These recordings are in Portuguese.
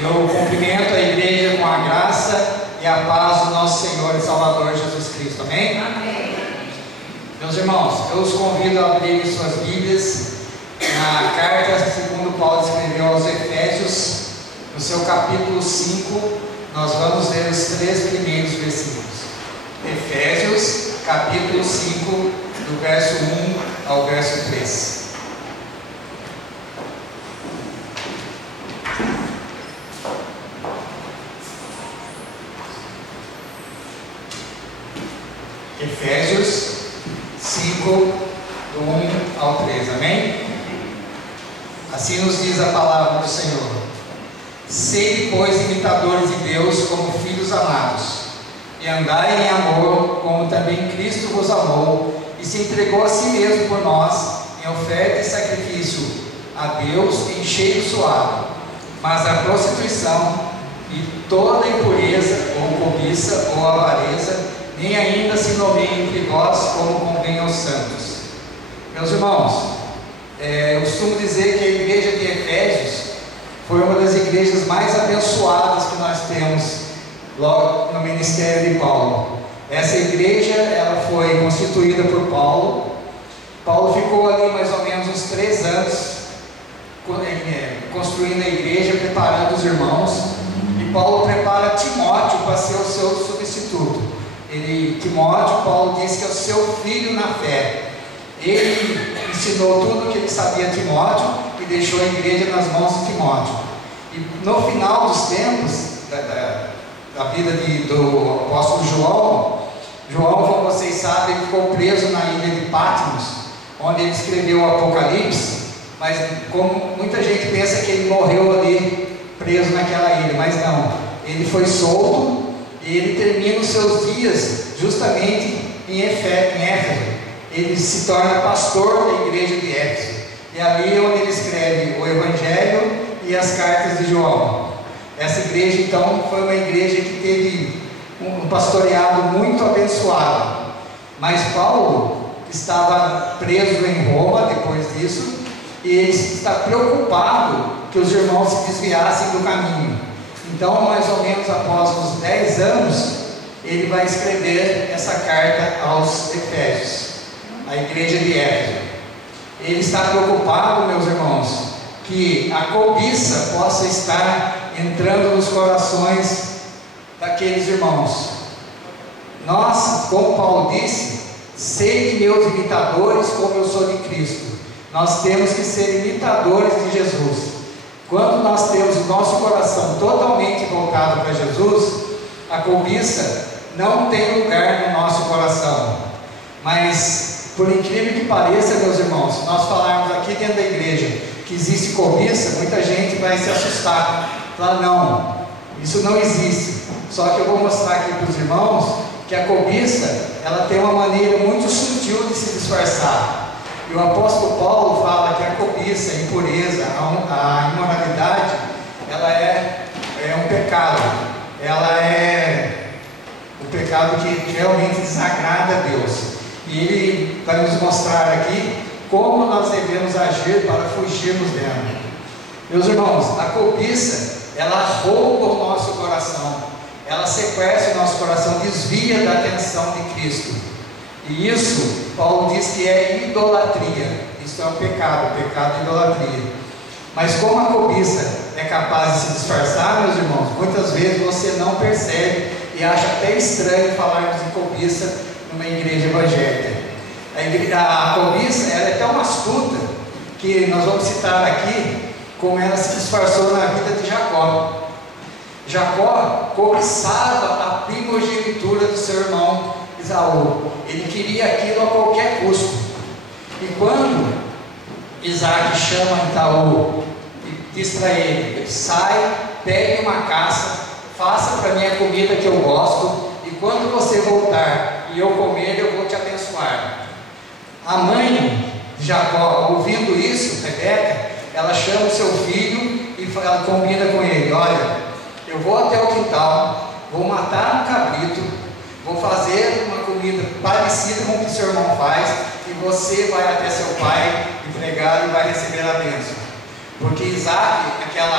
Eu cumprimento a igreja com a graça e a paz do nosso Senhor e Salvador Jesus Cristo. Amém? Amém. Meus irmãos, eu os convido a abrirem suas Bíblias na carta segundo Paulo escreveu aos Efésios, no seu capítulo 5, nós vamos ler os 3 primeiros versículos. Efésios, capítulo 5, do verso 1 ao verso 3. Efésios 5, do 1 ao 3, amém? Assim nos diz a palavra do Senhor: sede, pois, imitadores de Deus como filhos amados, e andai em amor, como também Cristo vos amou, e se entregou a si mesmo por nós, em oferta e sacrifício a Deus em cheiro suave. Mas a prostituição e toda impureza, ou cobiça, ou avareza, nem ainda se nomeiem entre vós como convém aos santos. Meus irmãos, eu costumo dizer que a igreja de Efésios foi uma das igrejas mais abençoadas que nós temos logo no ministério de Paulo. Essa igreja, ela foi constituída por Paulo. Paulo ficou ali mais ou menos uns 3 anos construindo a igreja, preparando os irmãos, e Paulo prepara Timóteo para ser o seu substituto. Timóteo, Paulo disse que é o seu filho na fé. Ele ensinou tudo o que ele sabia a Timóteo e deixou a igreja nas mãos de Timóteo. E no final dos tempos da vida do apóstolo João, como vocês sabem, ficou preso na ilha de Patmos, onde ele escreveu o Apocalipse. Mas como muita gente pensa que ele morreu ali preso naquela ilha, mas não, ele foi solto. E ele termina os seus dias justamente em Éfeso. Ele se torna pastor da igreja de Éfeso. E ali é onde ele escreve o Evangelho e as cartas de João. Essa igreja, então, foi uma igreja que teve um pastoreado muito abençoado. Mas Paulo estava preso em Roma depois disso, e ele está preocupado que os irmãos se desviassem do caminho. Então, mais ou menos após uns 10 anos, ele vai escrever essa carta aos Efésios, a igreja de Éfeso. Ele está preocupado, meus irmãos, que a cobiça possa estar entrando nos corações daqueles irmãos. Nós, como Paulo disse, sede meus imitadores como eu sou de Cristo. Nós temos que ser imitadores de Jesus. Quando nós temos o nosso coração totalmente voltado para Jesus, a cobiça não tem lugar no nosso coração. Mas, por incrível que pareça, meus irmãos, se nós falarmos aqui dentro da igreja que existe cobiça, muita gente vai se assustar. Falar, não, isso não existe. Só que eu vou mostrar aqui para os irmãos que a cobiça, ela tem uma maneira muito sutil de se disfarçar. E o apóstolo Paulo fala que a cobiça, a impureza, a imoralidade, ela é um pecado. Ela é um pecado que realmente desagrada a Deus. E ele vai nos mostrar aqui como nós devemos agir para fugirmos dela. Meus irmãos, a cobiça, ela rouba o nosso coração. Ela sequestra o nosso coração, desvia da atenção de Cristo. E isso, Paulo diz que é idolatria. Isso é um pecado de idolatria. Mas como a cobiça é capaz de se disfarçar, meus irmãos, muitas vezes você não percebe e acha até estranho falarmos de cobiça numa igreja evangélica. A cobiça, ela é tão astuta que nós vamos citar aqui como ela se disfarçou na vida de Jacó. Jacó cobiçava a primogenitura do seu irmão Esaú. Ele queria aquilo a qualquer custo. E quando Isaac chama Esaú e diz para ele: sai, pegue uma caça, faça para mim a comida que eu gosto, e quando você voltar e eu comer, eu vou te abençoar. A mãe de Jacó, ouvindo isso, Rebeca, ela chama o seu filho e ela combina com ele: olha, eu vou até o quintal, vou matar um cabrito, vou fazer uma comida parecida com o que seu irmão faz, e você vai até seu pai, entregar, e vai receber a bênção. Porque Isaac, naquela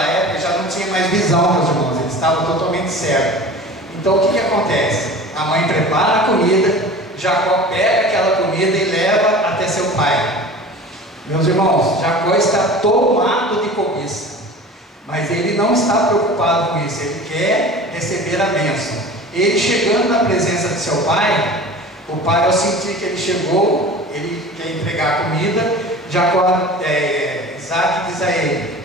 visão, meus irmãos, ele estava totalmente cego. Então o que acontece? A mãe prepara a comida, Jacó pega aquela comida e leva até seu pai. Meus irmãos, Jacó está tomado de cobiça, mas ele não está preocupado com isso, ele quer receber a bênção. Ele chegando na presença de seu pai, o pai, ao sentir que ele chegou, ele quer entregar a comida. Isaac diz a ele: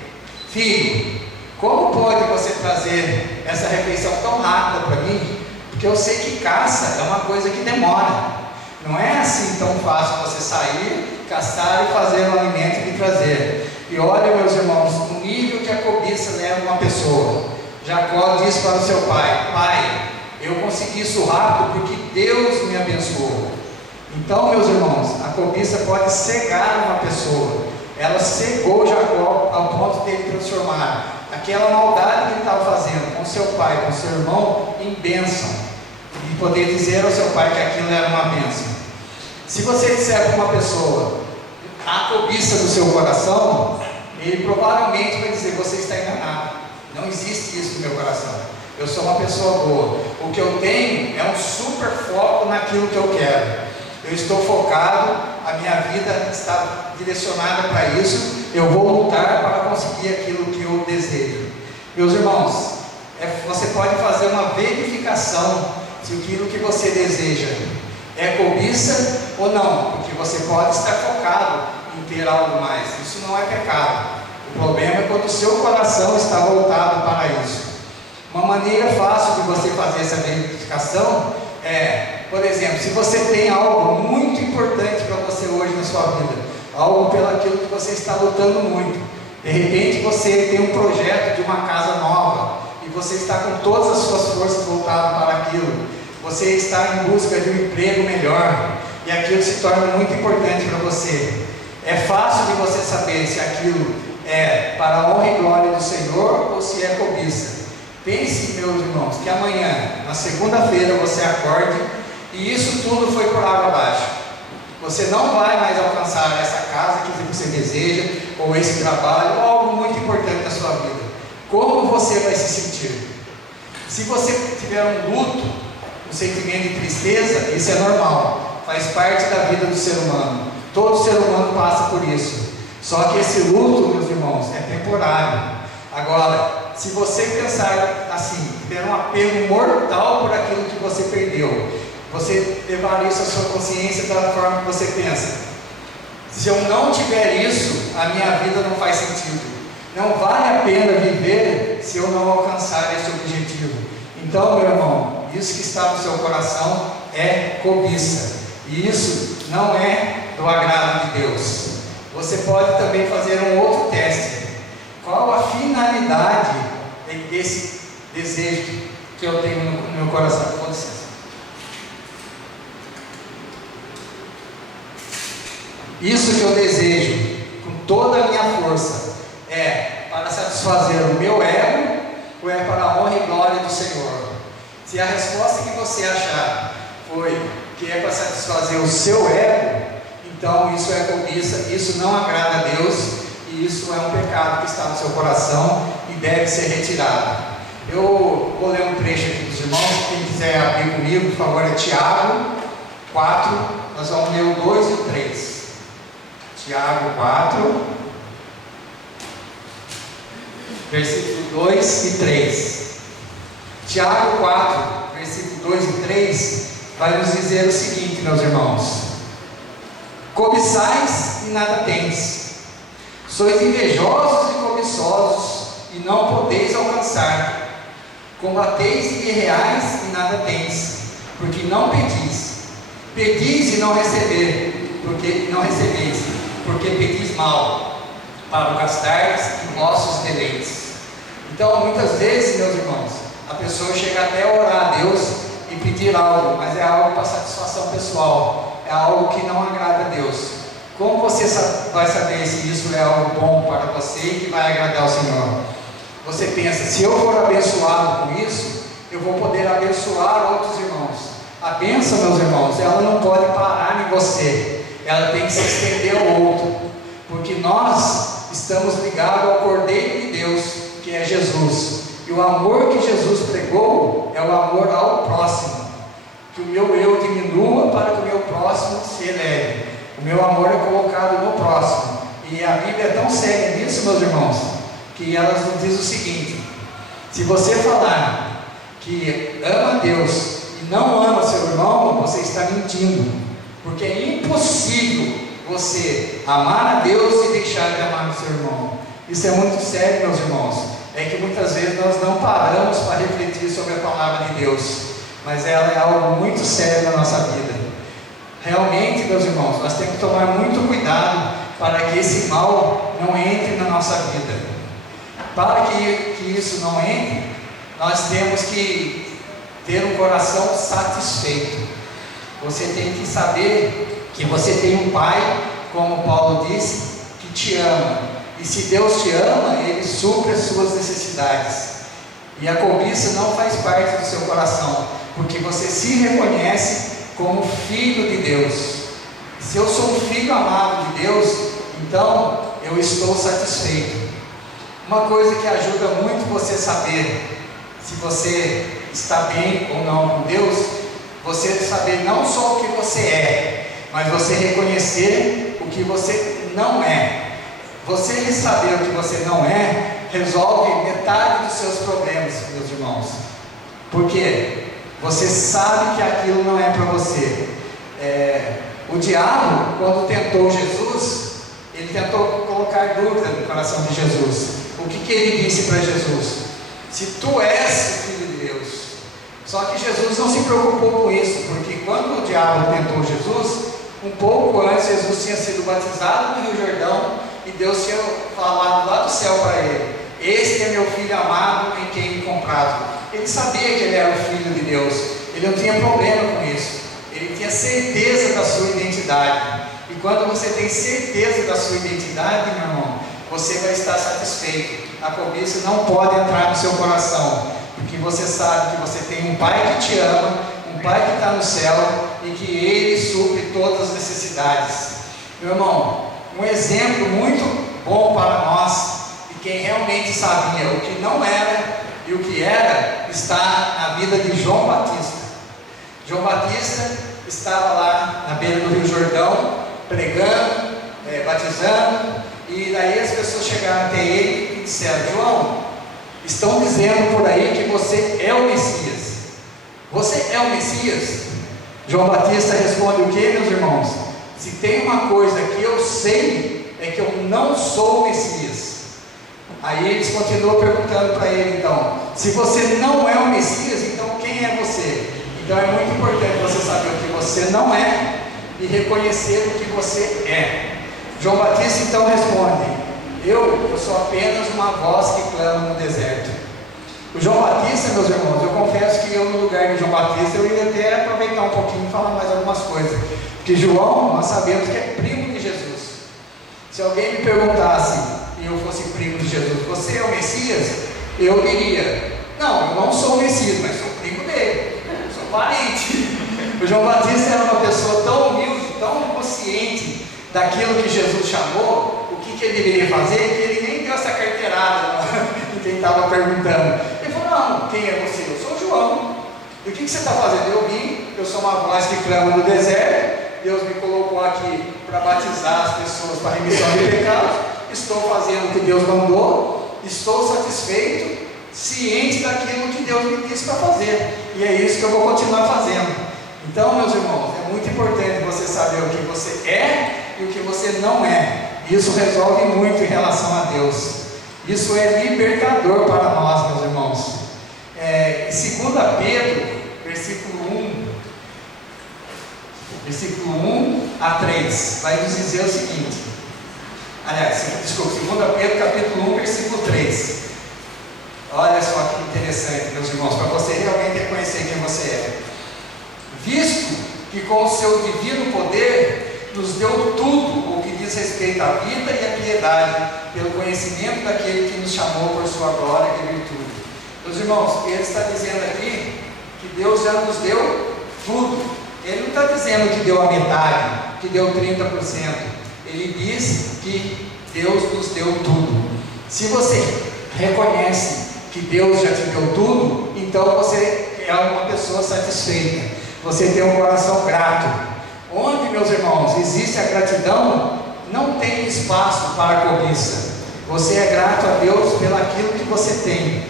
filho, como pode você trazer essa refeição tão rápida para mim? Porque eu sei que caça é uma coisa que demora. Não é assim tão fácil você sair, caçar e fazer um alimento e me trazer. E olha, meus irmãos, o nível que a cobiça leva uma pessoa. Jacó diz para o seu pai: pai, eu consegui isso rápido porque Deus me abençoou. Então, meus irmãos, a cobiça pode cegar uma pessoa. Ela cegou Jacó ao ponto de ele transformar aquela maldade que ele estava fazendo com seu pai, com seu irmão, em bênção, e poder dizer ao seu pai que aquilo era uma bênção. Se você disser para uma pessoa a cobiça do seu coração, ele provavelmente vai dizer: você está enganado, não existe isso no meu coração, eu sou uma pessoa boa, o que eu tenho é um super foco naquilo que eu quero, eu estou focado, a minha vida está direcionada para isso, eu vou lutar para conseguir aquilo que eu desejo. Meus irmãos, você pode fazer uma verificação se aquilo que você deseja é cobiça ou não, porque você pode estar focado em ter algo mais, isso não é pecado. O problema é quando o seu coração está voltado para isso. Uma maneira fácil de você fazer essa verificação é, por exemplo, se você tem algo muito importante para você hoje na sua vida, algo pelaquilo que você está lutando muito, de repente você tem um projeto de uma casa nova, e você está com todas as suas forças voltadas para aquilo, você está em busca de um emprego melhor, e aquilo se torna muito importante para você. É fácil de você saber se aquilo é para a honra e glória do Senhor ou se é cobiça. Pense, meus irmãos, que amanhã, na segunda-feira, você acorde e isso tudo foi por água abaixo. Você não vai mais alcançar essa casa que você deseja, ou esse trabalho, ou algo muito importante na sua vida. Como você vai se sentir? Se você tiver um luto, um sentimento de tristeza, isso é normal, faz parte da vida do ser humano. Todo ser humano passa por isso. Só que esse luto, meus irmãos, é temporário. Agora, se você pensar assim, tiver um apego mortal por aquilo que você perdeu, você levar isso à sua consciência da forma que você pensa: se eu não tiver isso, a minha vida não faz sentido, não vale a pena viver se eu não alcançar esse objetivo. Então, meu irmão, isso que está no seu coração é cobiça, e isso não é do agrado de Deus. Você pode também fazer um outro teste: qual a finalidade desse desejo que eu tenho no meu coração? Com licença. Isso que eu desejo com toda a minha força é para satisfazer o meu ego ou é para a honra e glória do Senhor? Se a resposta que você achar foi que é para satisfazer o seu ego, então isso é cobiça, isso não agrada a Deus, e isso é um pecado que está no seu coração e deve ser retirado. Eu vou ler um trecho aqui dos irmãos, quem quiser abrir comigo, por favor, é Tiago 4, nós vamos ler o 2 e o 3. Tiago 4, versículo 2 e 3. Tiago 4, versículo 2 e 3, vai nos dizer o seguinte, meus irmãos: cobiçais e nada tendes, sois invejosos e cobiçosos, e não podeis alcançar, combateis e guerreais e nada tendes, porque não pedis, pedis e não recebeis, porque pedis mal, para gastardes em vossos deleites. Então, muitas vezes, meus irmãos, a pessoa chega até a orar a Deus e pedir algo, mas é algo para satisfação pessoal, é algo que não agrada a Deus. Como você vai saber se isso é algo bom para você e que vai agradar ao Senhor? Você pensa: se eu for abençoado com isso, eu vou poder abençoar outros irmãos. A bênção, meus irmãos, ela não pode parar em você, ela tem que se estender ao outro, porque nós estamos ligados ao Cordeiro de Deus, que é Jesus. E que o amor que Jesus pregou é o amor ao próximo, que o meu eu diminua para que o meu próximo se eleve. O meu amor é colocado no próximo, e a Bíblia é tão séria nisso, meus irmãos, que ela nos diz o seguinte: se você falar que ama a Deus e não ama seu irmão, você está mentindo, porque é impossível você amar a Deus e deixar de amar o seu irmão. Isso é muito sério, meus irmãos. É que muitas vezes nós não paramos para refletir sobre a palavra de Deus, mas ela é algo muito sério na nossa vida. Realmente, meus irmãos, nós temos que tomar muito cuidado para que esse mal não entre na nossa vida. Para que isso não entre, nós temos que ter um coração satisfeito. Você tem que saber que você tem um Pai, como Paulo disse, que te ama. E se Deus te ama, Ele supre as suas necessidades. E a cobiça não faz parte do seu coração, porque você se reconhece como filho de Deus. Se eu sou um filho amado de Deus, então eu estou satisfeito. Uma coisa que ajuda muito você saber se você está bem ou não com Deus, você saber não só o que você é, mas você reconhecer o que você não é. Você saber o que você não é, resolve metade dos seus problemas, meus irmãos. Por quê? Você sabe que aquilo não é para você. O diabo, quando tentou Jesus, ele tentou colocar dúvida no coração de Jesus. O que ele disse para Jesus? Se tu és o Filho de Deus. Só que Jesus não se preocupou com isso, porque quando o diabo tentou Jesus, um pouco antes Jesus tinha sido batizado no Rio Jordão, e Deus tinha falado lá do céu para ele: este é meu filho amado em quem me comprazo. Ele sabia que ele era o Filho de Deus, ele não tinha problema com isso, ele tinha certeza da sua identidade. E quando você tem certeza da sua identidade, meu irmão, você vai estar satisfeito. A cobiça não pode entrar no seu coração, porque você sabe que você tem um Pai que te ama, um Pai que está no céu, e que Ele supre todas as necessidades. Meu irmão, um exemplo muito bom para nós, e quem realmente sabia o que não era e o que era, está na vida de João Batista. João Batista estava lá na beira do Rio Jordão, pregando, batizando, e daí as pessoas chegaram até ele e disseram: João, estão dizendo por aí que você é o Messias. Você é o Messias? João Batista responde o que, meus irmãos? Se tem uma coisa que eu sei, é que eu não sou o Messias. Aí eles continuam perguntando para ele: então, se você não é o Messias, então quem é você? Então é muito importante você saber o que você não é e reconhecer o que você é. João Batista então responde: eu sou apenas uma voz que clama no deserto. O João Batista, meus irmãos, eu confesso que eu, no lugar de João Batista, eu ia até aproveitar um pouquinho e falar mais algumas coisas, porque João, nós sabemos que é primo de Jesus. Se alguém me perguntasse e eu fosse primo de Jesus: você é o Messias? Eu diria: não, eu não sou o Messias, mas sou primo dele, sou parente. O João Batista era uma pessoa tão humilde, tão consciente daquilo que Jesus chamou, o que ele deveria fazer, que ele nem deu essa carteirada em quem estava perguntando. Ele falou: não, quem é você? Eu sou João. E o que você está fazendo? Eu vim, eu sou uma voz que clama no deserto, Deus me colocou aqui para batizar as pessoas para a remissão de pecados, estou fazendo o que Deus mandou, estou satisfeito, ciente daquilo que Deus me disse para fazer, e é isso que eu vou continuar fazendo. Então, meus irmãos, é muito importante você saber o que você é e o que você não é. Isso resolve muito em relação a Deus. Isso é libertador para nós, meus irmãos. Em 2 Pedro, versículo 1 a 3, vai nos dizer o seguinte. Aliás, desculpa, 2 Pedro, capítulo 1, versículo 3. Olha só que interessante, meus irmãos, para você realmente reconhecer quem você é. Visto que com o seu divino poder nos deu tudo o que diz respeito à vida e à piedade, pelo conhecimento daquele que nos chamou por sua glória e virtude. Meus irmãos, ele está dizendo aqui que Deus já nos deu tudo. Ele não está dizendo que deu a metade, que deu 30%. Ele diz que Deus nos deu tudo. Se você reconhece que Deus já te deu tudo, então você é uma pessoa satisfeita, você tem um coração grato. Onde, meus irmãos, existe a gratidão, não tem espaço para a cobiça. Você é grato a Deus pelaquilo que você tem.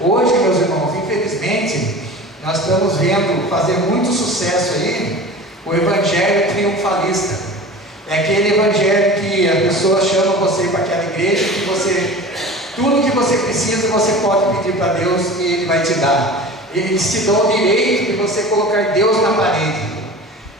Hoje, meus irmãos, infelizmente, nós estamos vendo fazer muito sucesso aí o evangelho triunfalista. É aquele evangelho que a pessoa chama você para aquela igreja, que você, tudo que você precisa, você pode pedir para Deus e Ele vai te dar. Eles te dão o direito de você colocar Deus na parede.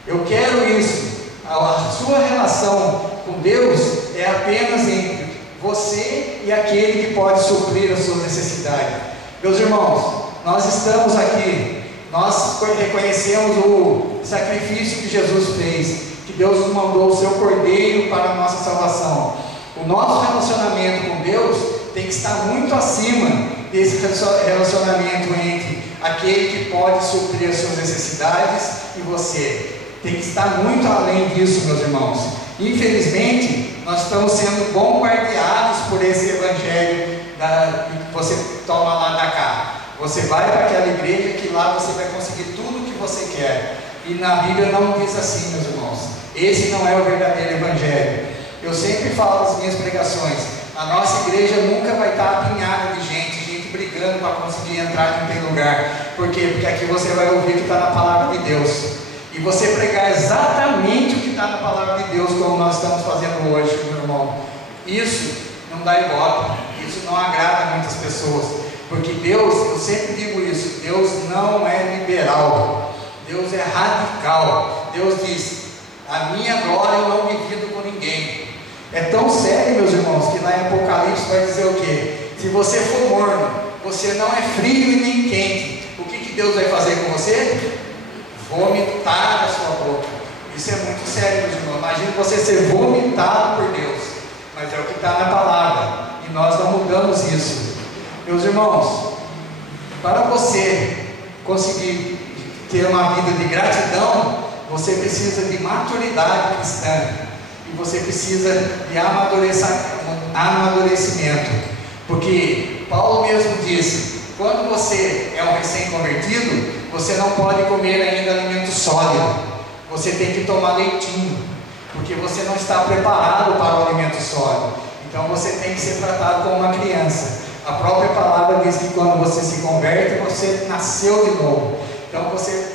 Eu quero isso. A sua relação com Deus é apenas entre você e aquele que pode suprir as suas necessidades. Meus irmãos, nós estamos aqui, nós reconhecemos o sacrifício que Jesus fez, que Deus nos mandou o seu Cordeiro para a nossa salvação. O nosso relacionamento com Deus tem que estar muito acima desse relacionamento entre aquele que pode suprir as suas necessidades e você. Tem que estar muito além disso, meus irmãos. Infelizmente, nós estamos sendo bombardeados por esse evangelho que você toma lá da cá. Você vai para aquela igreja que lá você vai conseguir tudo o que você quer. E na Bíblia não diz assim, meus irmãos. Esse não é o verdadeiro evangelho. Eu sempre falo nas minhas pregações, a nossa igreja nunca vai estar apinhada de gente brigando para conseguir entrar em aquele lugar. Por quê? Porque aqui você vai ouvir que está na palavra de Deus. E você pregar exatamente o que está na palavra de Deus, como nós estamos fazendo hoje, meu irmão. Isso não dá ibope, isso não agrada muitas pessoas. Porque Deus, eu sempre digo isso, Deus não é liberal, Deus é radical. Deus diz, a minha glória eu não divido com ninguém. É tão sério, meus irmãos, que lá em Apocalipse vai dizer o quê? Se você for morno, você não é frio e nem quente, o que Deus vai fazer com você? Vomitar da sua boca. Isso é muito sério, meus irmãos. Imagina você ser vomitado por Deus, mas é o que está na palavra, e nós não mudamos isso. Meus irmãos, para você conseguir ter uma vida de gratidão, você precisa de maturidade cristã, e você precisa de amadurecimento, porque Paulo mesmo disse, quando você é um recém-convertido, você não pode comer ainda alimento sólido, você tem que tomar leitinho, porque você não está preparado para o alimento sólido. Então você tem que ser tratado como uma criança. A própria palavra diz que quando você se converte, você nasceu de novo. Então você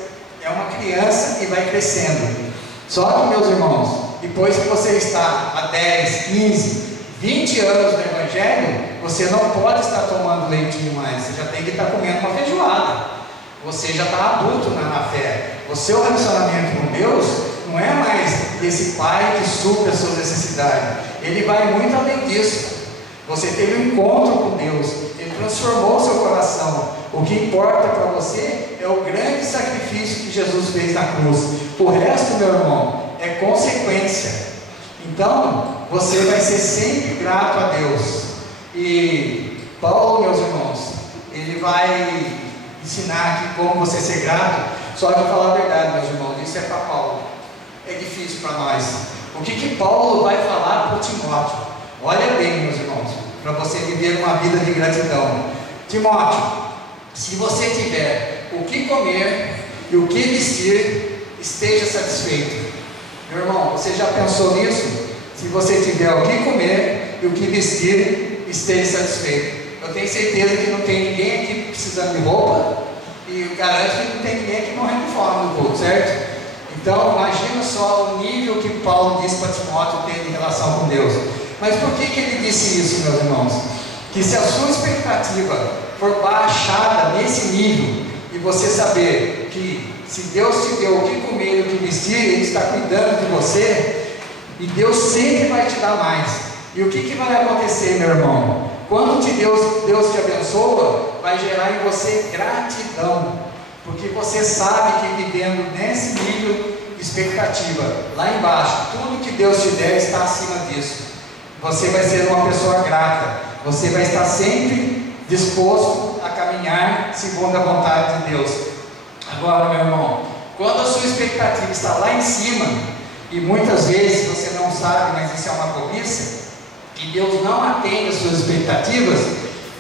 é uma criança e vai crescendo. Só que, meus irmãos, depois que você está há 10, 15, 20 anos no Evangelho, você não pode estar tomando leitinho mais, você já tem que estar comendo uma feijoada. Você já está adulto na fé. O seu relacionamento com Deus não é mais esse pai que supre as suas necessidades. Ele vai muito além disso. Você teve um encontro com Deus, Ele transformou o seu coração. O que importa para você é o grande sacrifício que Jesus fez na cruz. O resto, meu irmão, é consequência. Então, você vai ser sempre grato a Deus. E Paulo, meus irmãos, ele vai ensinar aqui como você ser grato. Só que eu falar a verdade, meus irmãos, isso é para Paulo. É difícil para nós. O que Paulo vai falar para o Timóteo? Olha bem, meus irmãos, para você viver uma vida de gratidão. Timóteo, se você tiver o que comer e o que vestir, esteja satisfeito. Meu irmão, você já pensou nisso? Se você tiver o que comer e o que vestir, esteja satisfeito. Eu tenho certeza que não tem ninguém aqui precisando de roupa, e eu garanto que não tem ninguém aqui morrendo de fome no culto, certo? Então, imagina só o nível que Paulo disse para Timóteo ter em relação com Deus. Mas por que ele disse isso, meus irmãos? Que se a sua expectativa for baixada nesse nível, e você saber que se Deus te deu o que comer e o que vestir, Ele está cuidando de você, e Deus sempre vai te dar mais. E o que vai acontecer, meu irmão? Quando Deus te abençoa, vai gerar em você gratidão, porque você sabe que vivendo nesse nível de expectativa, lá embaixo, tudo que Deus te der está acima disso. Você vai ser uma pessoa grata, você vai estar sempre disposto a caminhar segundo a vontade de Deus. Agora, meu irmão, quando a sua expectativa está lá em cima, e muitas vezes você não sabe, mas isso é uma cobiça, e Deus não atende às suas expectativas,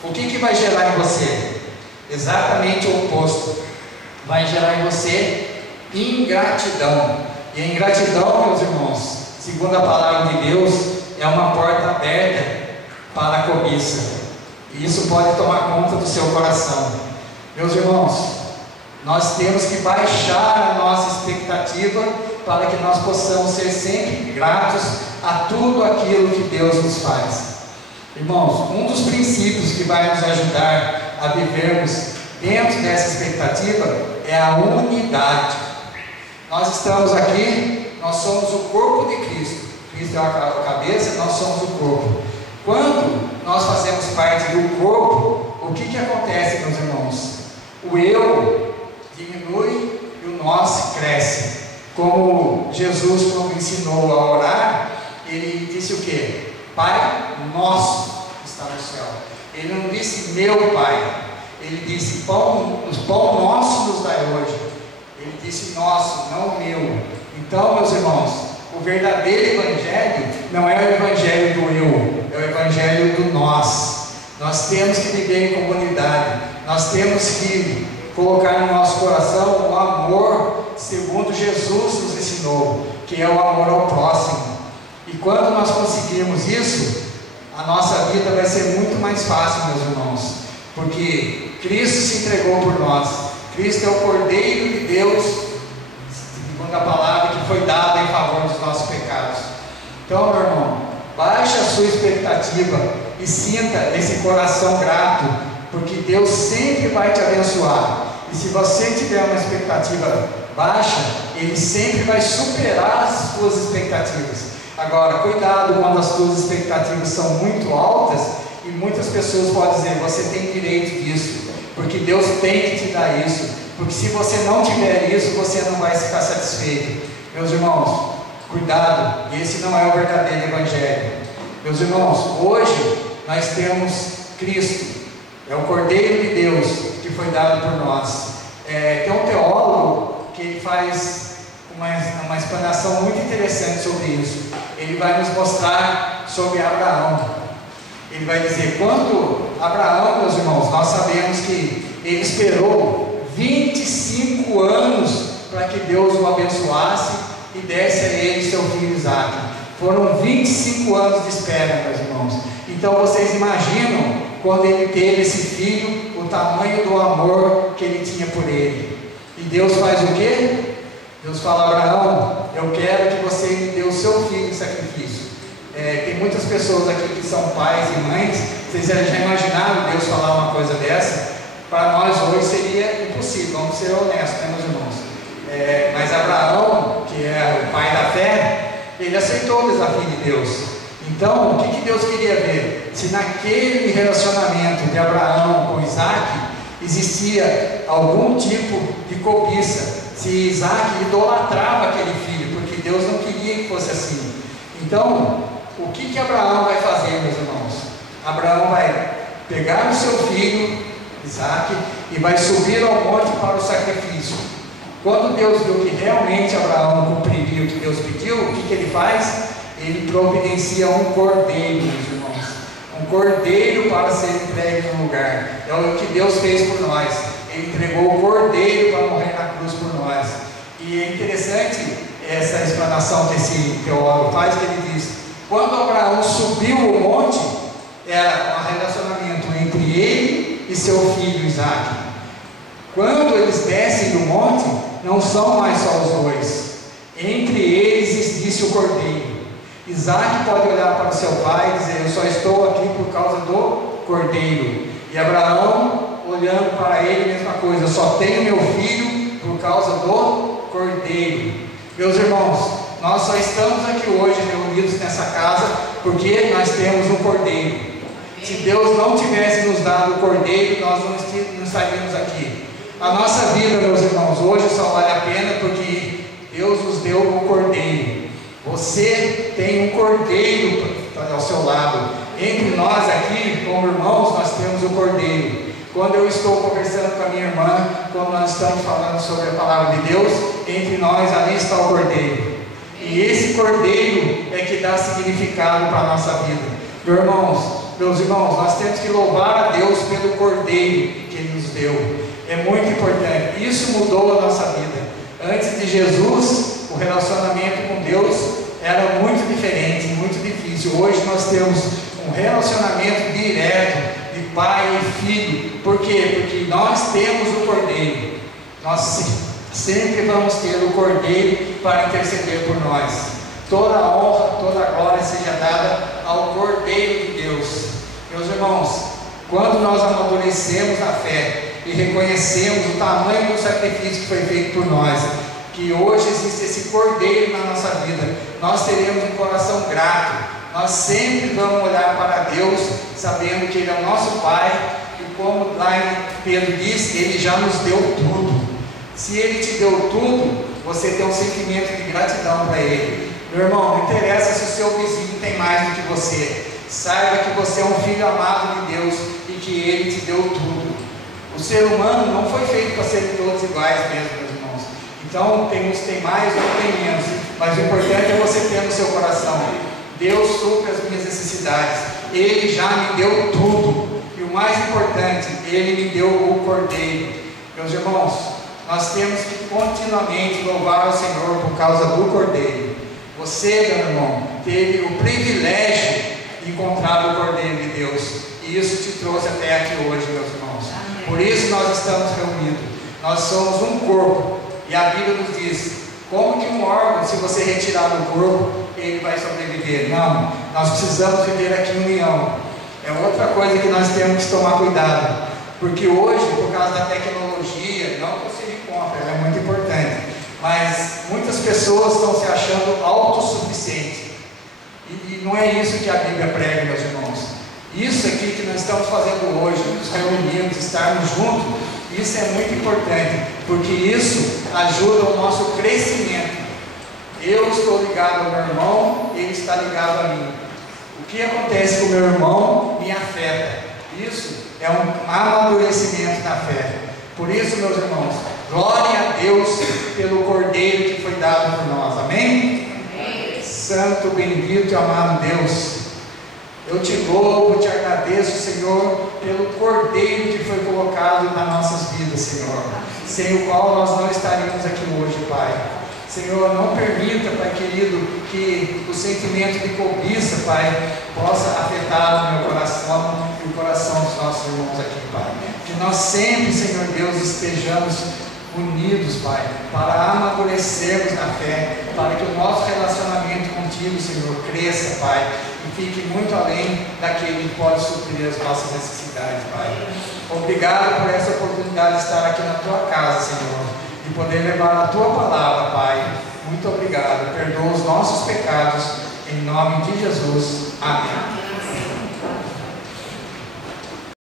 o que vai gerar em você? Exatamente o oposto. Vai gerar em você ingratidão. E a ingratidão, meus irmãos, segundo a palavra de Deus, é uma porta aberta para a cobiça. E isso pode tomar conta do seu coração. Meus irmãos, nós temos que baixar a nossa expectativa para que nós possamos ser sempre gratos a tudo aquilo que Deus nos faz. Irmãos, um dos princípios que vai nos ajudar a vivermos dentro dessa expectativa é a unidade. Nós estamos aqui, nós somos o corpo de Cristo. Cristo é a cabeça, nós somos o corpo. Quando nós fazemos parte do corpo, o que acontece, meus irmãos? O eu diminui e o nós cresce. Como Jesus, quando ensinou a orar, ele disse o quê? Pai nosso que está no céu. Ele não disse meu Pai, ele disse pão nosso nos dai hoje. Ele disse nosso, não meu. Então, meus irmãos, o verdadeiro evangelho não é o evangelho do eu, é o evangelho do nós. Nós temos que viver em comunidade, nós temos que colocar no nosso coração o amor segundo Jesus nos ensinou, que é o amor ao próximo. E quando nós conseguirmos isso, a nossa vida vai ser muito mais fácil, meus irmãos, porque Cristo se entregou por nós. Cristo é o Cordeiro de Deus, segundo a palavra, que foi dada em favor dos nossos pecados. Então, meu irmão, baixe a sua expectativa e sinta esse coração grato, porque Deus sempre vai te abençoar. E se você tiver uma expectativa baixa, Ele sempre vai superar as suas expectativas. Agora, cuidado quando as suas expectativas são muito altas, e muitas pessoas podem dizer, você tem direito disso, porque Deus tem que te dar isso, porque se você não tiver isso, você não vai ficar satisfeito. Meus irmãos, cuidado, esse não é o verdadeiro evangelho. Meus irmãos, hoje nós temos Cristo, é o Cordeiro de Deus que foi dado por nós. Tem um teólogo que ele faz uma explanação muito interessante sobre isso. Ele vai nos mostrar sobre Abraão. Ele vai dizer, quando Abraão, meus irmãos, nós sabemos que ele esperou 25 anos para que Deus o abençoasse e desse a ele seu filho Isaque. Foram 25 anos de espera, meus irmãos. Então vocês imaginam, quando ele teve esse filho, o tamanho do amor que ele tinha por ele. E Deus faz o quê? Deus fala, Abraão, eu quero que você me dê o seu filho em sacrifício. Tem muitas pessoas aqui que são pais e mães. Vocês já imaginaram Deus falar uma coisa dessa? Para nós hoje seria impossível, vamos ser honestos, né, meus irmãos? Mas Abraão, que é o pai da fé, ele aceitou o desafio de Deus. Então, o que Deus queria ver? Se naquele relacionamento de Abraão com Isaque existia algum tipo de cobiça, se Isaque idolatrava aquele filho, porque Deus não queria que fosse assim. Então, o que Abraão vai fazer, meus irmãos? Abraão vai pegar o seu filho, Isaque, e vai subir ao monte para o sacrifício. Quando Deus viu que realmente Abraão cumpriria o que Deus pediu, o que ele faz? Ele providencia um cordeiro, meus irmãos. Um cordeiro para ser entregue no lugar. É o que Deus fez por nós. Ele entregou o cordeiro para morrer na cruz por nós. E é interessante essa explanação que esse teólogo faz, que ele diz, quando Abraão subiu o monte, era um relacionamento entre ele e seu filho Isaque. Quando eles descem do monte, não são mais só os dois. Entre eles existe o cordeiro. Isaque pode olhar para o seu pai e dizer, eu só estou aqui por causa do cordeiro. E Abraão, olhando para ele, mesma coisa, eu só tenho meu filho por causa do cordeiro. Meus irmãos, nós só estamos aqui hoje reunidos nessa casa porque nós temos um cordeiro. Se Deus não tivesse nos dado o cordeiro, nós não estaríamos aqui. A nossa vida, meus irmãos, hoje só vale a pena porque Deus nos deu um cordeiro. Você tem um cordeiro ao seu lado. Entre nós aqui, como irmãos, nós temos o cordeiro. Quando eu estou conversando com a minha irmã, quando nós estamos falando sobre a palavra de Deus, entre nós ali está o cordeiro. E esse cordeiro é que dá significado para a nossa vida. Meus irmãos, meus irmãos, nós temos que louvar a Deus pelo Cordeiro que Ele nos deu. É muito importante. Isso mudou a nossa vida. Antes de Jesus, o relacionamento com Deus era muito diferente, muito difícil. Hoje nós temos um relacionamento direto de pai e filho. Por quê? Porque nós temos o Cordeiro. Nós sempre vamos ter o Cordeiro para interceder por nós. Toda a honra, toda a glória seja dada ao Cordeiro de Deus. Meus irmãos, quando nós amadurecemos na fé e reconhecemos o tamanho do sacrifício que foi feito por nós, que hoje existe esse Cordeiro na nossa vida, nós teremos um coração grato. Nós sempre vamos olhar para Deus, sabendo que Ele é o nosso Pai, e como lá em Pedro diz, Ele já nos deu tudo. Se Ele te deu tudo, você tem um sentimento de gratidão para Ele. Meu irmão, não interessa se o seu vizinho tem mais do que você. Saiba que você é um filho amado de Deus e que Ele te deu tudo. O ser humano não foi feito para serem todos iguais mesmo, meus irmãos. Então, uns tem mais, outros tem menos. Mas o importante é você ter no seu coração: Deus supre as minhas necessidades. Ele já me deu tudo. E o mais importante, Ele me deu o Cordeiro. Meus irmãos, nós temos que continuamente louvar o Senhor por causa do Cordeiro. Você, meu irmão, teve o privilégio de encontrar o Cordeiro de Deus, e isso te trouxe até aqui hoje, meus irmãos. Amém. Por isso nós estamos reunidos. Nós somos um corpo, e a Bíblia nos diz: como que um órgão, se você retirar do corpo, ele vai sobreviver? Não, nós precisamos viver aqui em união. É outra coisa que nós temos que tomar cuidado, porque hoje, por causa da tecnologia, não que eu seja contra, ela é muito importante, mas muitas pessoas estão se achando autossuficientes. E não é isso que a Bíblia prega, meus irmãos. Isso aqui que nós estamos fazendo hoje, nos reunirmos, estarmos juntos, isso é muito importante, porque isso ajuda o nosso crescimento. Eu estou ligado ao meu irmão, ele está ligado a mim. O que acontece com o meu irmão me afeta. Isso é um amadurecimento na fé. Por isso, meus irmãos, glória a Deus pelo Cordeiro que foi dado por nós. Amém? Santo, bendito e amado Deus, eu te louvo, te agradeço, Senhor, pelo Cordeiro que foi colocado nas nossas vidas, Senhor, sem o qual nós não estaríamos aqui hoje, Pai. Senhor, não permita, Pai querido, que o sentimento de cobiça, Pai, possa afetar o meu coração e o coração dos nossos irmãos aqui, Pai. Que nós sempre, Senhor Deus, estejamos unidos, Pai, para amadurecermos na fé, para que o nosso relacionamento contigo, Senhor, cresça, Pai, e fique muito além daquele que pode suprir as nossas necessidades, Pai. Obrigado por essa oportunidade de estar aqui na Tua casa, Senhor, de poder levar a Tua palavra, Pai. Muito obrigado. Perdoa os nossos pecados, em nome de Jesus. Amém.